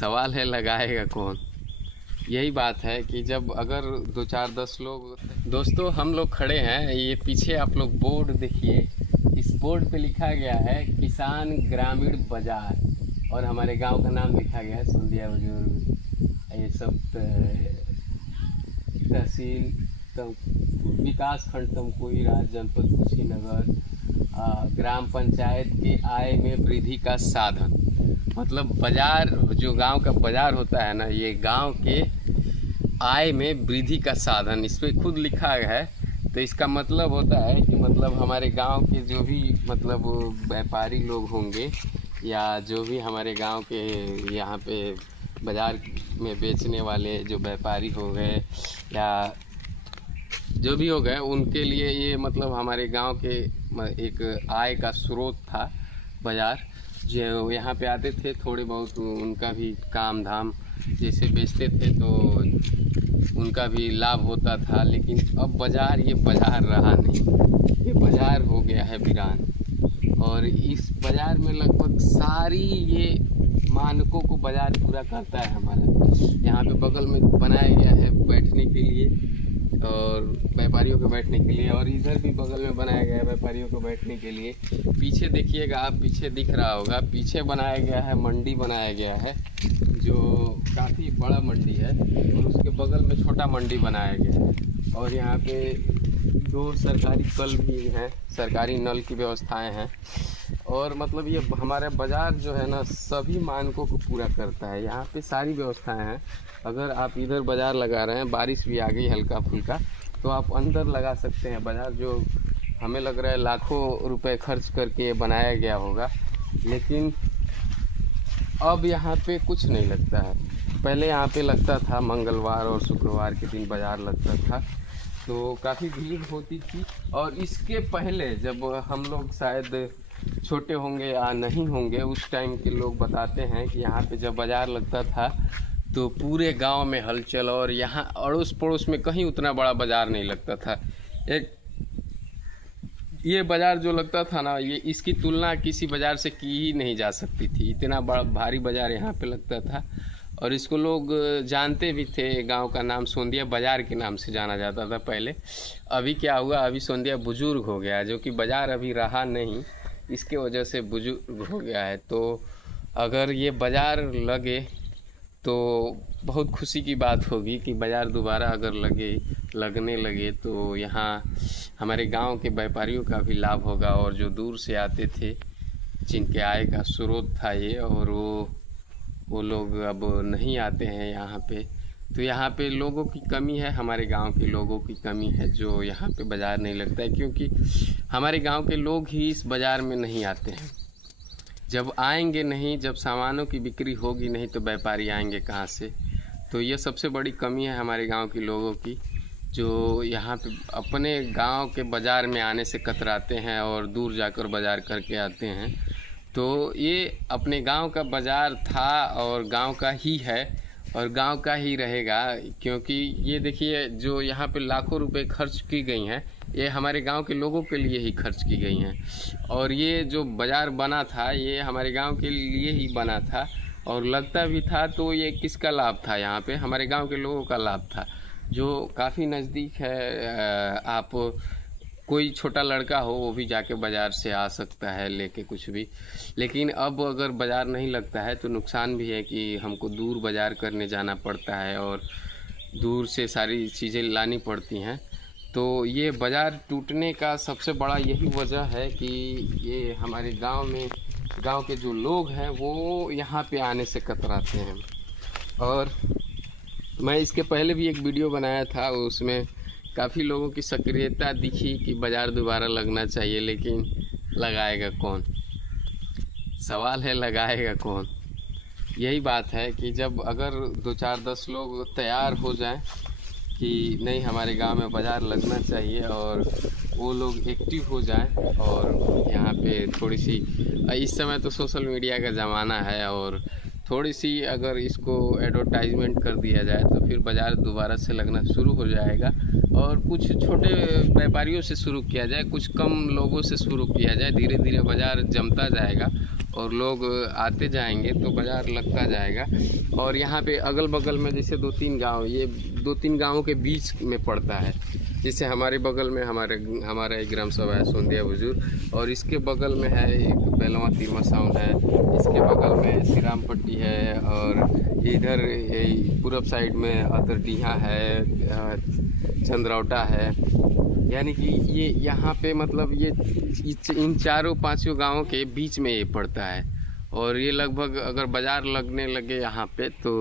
सवाल है लगाएगा कौन। यही बात है कि जब अगर 2-4-10 लोग। दोस्तों हम लोग खड़े हैं, ये पीछे आप लोग बोर्ड देखिए, इस बोर्ड पे लिखा गया है किसान ग्रामीण बाजार और हमारे गांव का नाम लिखा गया है सोंदिया बुजुर्ग। ये सब तहसील विकास खंड तमकुही, राज्य जनपद कुशीनगर, ग्राम पंचायत के आय में वृद्धि का साधन। मतलब बाजार, जो गांव का बाजार होता है ना, ये गांव के आय में वृद्धि का साधन, इस पर खुद लिखा है। तो इसका मतलब होता है कि मतलब हमारे गांव के जो भी मतलब व्यापारी लोग होंगे या जो भी हमारे गांव के यहाँ पे बाज़ार में बेचने वाले जो व्यापारी हो गए या जो भी हो गए, उनके लिए ये मतलब हमारे गांव के एक आय का स्रोत था बाज़ार। जो यहाँ पे आते थे, थोड़े बहुत उनका भी काम धाम जैसे बेचते थे तो उनका भी लाभ होता था। लेकिन अब बाज़ार, ये बाज़ार रहा नहीं, ये बाज़ार हो गया है वीरान। और इस बाज़ार में लगभग सारी ये मानकों को बाज़ार पूरा करता है हमारा। यहाँ पे बगल में बनाया गया है बैठने के लिए और व्यापारियों के बैठने के लिए, और इधर भी बगल में बनाया गया है व्यापारियों को बैठने के लिए। पीछे देखिएगा आप, पीछे दिख रहा होगा, पीछे बनाया गया है मंडी बनाया गया है जो काफ़ी बड़ा मंडी है, और उसके बगल में छोटा मंडी बनाया गया है। और यहाँ पे 2 सरकारी कल भी हैं, सरकारी नल की व्यवस्थाएं हैं। और मतलब ये हमारा बाज़ार जो है ना, सभी मानकों को पूरा करता है। यहाँ पे सारी व्यवस्थाएं हैं। अगर आप इधर बाज़ार लगा रहे हैं, बारिश भी आ गई हल्का फुल्का, तो आप अंदर लगा सकते हैं बाज़ार, जो हमें लग रहा है लाखों रुपए खर्च करके बनाया गया होगा। लेकिन अब यहाँ पे कुछ नहीं लगता है। पहले यहाँ पे लगता था, मंगलवार और शुक्रवार के दिन बाज़ार लगता था, तो काफ़ी भीड़ होती थी। और इसके पहले जब हम लोग शायद छोटे होंगे या नहीं होंगे, उस टाइम के लोग बताते हैं कि यहाँ पे जब बाज़ार लगता था तो पूरे गांव में हलचल, और यहाँ अड़ोस पड़ोस में कहीं उतना बड़ा बाज़ार नहीं लगता था। एक ये बाज़ार जो लगता था ना, ये इसकी तुलना किसी बाज़ार से की ही नहीं जा सकती थी। इतना बड़ा भारी बाज़ार यहाँ पे लगता था, और इसको लोग जानते भी थे। गांव का नाम सोंदिया बाज़ार के नाम से जाना जाता था पहले। अभी क्या हुआ, अभी सोंदिया बुजुर्ग हो गया, जो कि बाज़ार अभी रहा नहीं, इसके वजह से बुजुर्ग हो गया है। तो अगर ये बाज़ार लगे तो बहुत खुशी की बात होगी कि बाज़ार दोबारा अगर लगने लगे तो यहाँ हमारे गांव के व्यापारियों का भी लाभ होगा, और जो दूर से आते थे जिनके आय का स्रोत था ये, और वो लोग अब नहीं आते हैं यहाँ पे। तो यहाँ पे लोगों की कमी है, हमारे गांव के लोगों की कमी है जो यहाँ पे बाज़ार नहीं लगता है, क्योंकि हमारे गांव के लोग ही इस बाज़ार में नहीं आते हैं। जब आएंगे नहीं, जब सामानों की बिक्री होगी नहीं, तो व्यापारी आएंगे कहाँ से। तो ये सबसे बड़ी कमी है हमारे गांव के लोगों की, जो यहाँ पे अपने गांव के बाज़ार में आने से कतराते हैं और दूर जाकर बाज़ार करके आते हैं। तो ये अपने गांव का बाज़ार था और गांव का ही है और गांव का ही रहेगा, क्योंकि ये देखिए जो यहाँ पे लाखों रुपए खर्च की गई हैं, ये हमारे गांव के लोगों के लिए ही खर्च की गई हैं। और ये जो बाज़ार बना था, ये हमारे गांव के लिए ही बना था और लगता भी था। तो ये किसका लाभ था? यहाँ पे हमारे गांव के लोगों का लाभ था, जो काफ़ी नज़दीक है। आप कोई छोटा लड़का हो, वो भी जाके बाज़ार से आ सकता है लेके कुछ भी। लेकिन अब अगर बाज़ार नहीं लगता है तो नुकसान भी है कि हमको दूर बाज़ार करने जाना पड़ता है और दूर से सारी चीज़ें लानी पड़ती हैं। तो ये बाज़ार टूटने का सबसे बड़ा यही वजह है कि ये हमारे गांव के जो लोग हैं वो यहाँ पे आने से कतराते हैं। और मैं इसके पहले भी एक वीडियो बनाया था, उसमें काफ़ी लोगों की सक्रियता दिखी कि बाज़ार दोबारा लगना चाहिए, लेकिन लगाएगा कौन? सवाल है लगाएगा कौन। यही बात है कि जब अगर 2-4-10 लोग तैयार हो जाएं कि नहीं हमारे गांव में बाज़ार लगना चाहिए और वो लोग एक्टिव हो जाएं, और यहाँ पे थोड़ी सी, इस समय तो सोशल मीडिया का ज़माना है, और थोड़ी सी अगर इसको एडवर्टाइजमेंट कर दिया जाए तो फिर बाज़ार दोबारा से लगना शुरू हो जाएगा। और कुछ छोटे व्यापारियों से शुरू किया जाए, कुछ कम लोगों से शुरू किया जाए, धीरे धीरे बाज़ार जमता जाएगा और लोग आते जाएंगे तो बाज़ार लगता जाएगा। और यहाँ पे अगल बगल में जैसे 2-3 गांव, ये 2-3 गांवों के बीच में पड़ता है। जैसे हमारे बगल में हमारा एक ग्राम सभा है सोंदिया बुजुर्ग, और इसके बगल में है एक बेलवा तिरमसाउन है, इसके बगल में श्री राम पट्टी है, और इधर पूरब साइड में अतरडीहा है, चंद्रौटा है। यानी कि ये यहाँ पे मतलब ये इन 4-5 गाँवों के बीच में ये पड़ता है। और ये लगभग अगर बाज़ार लगने लगे यहाँ पे तो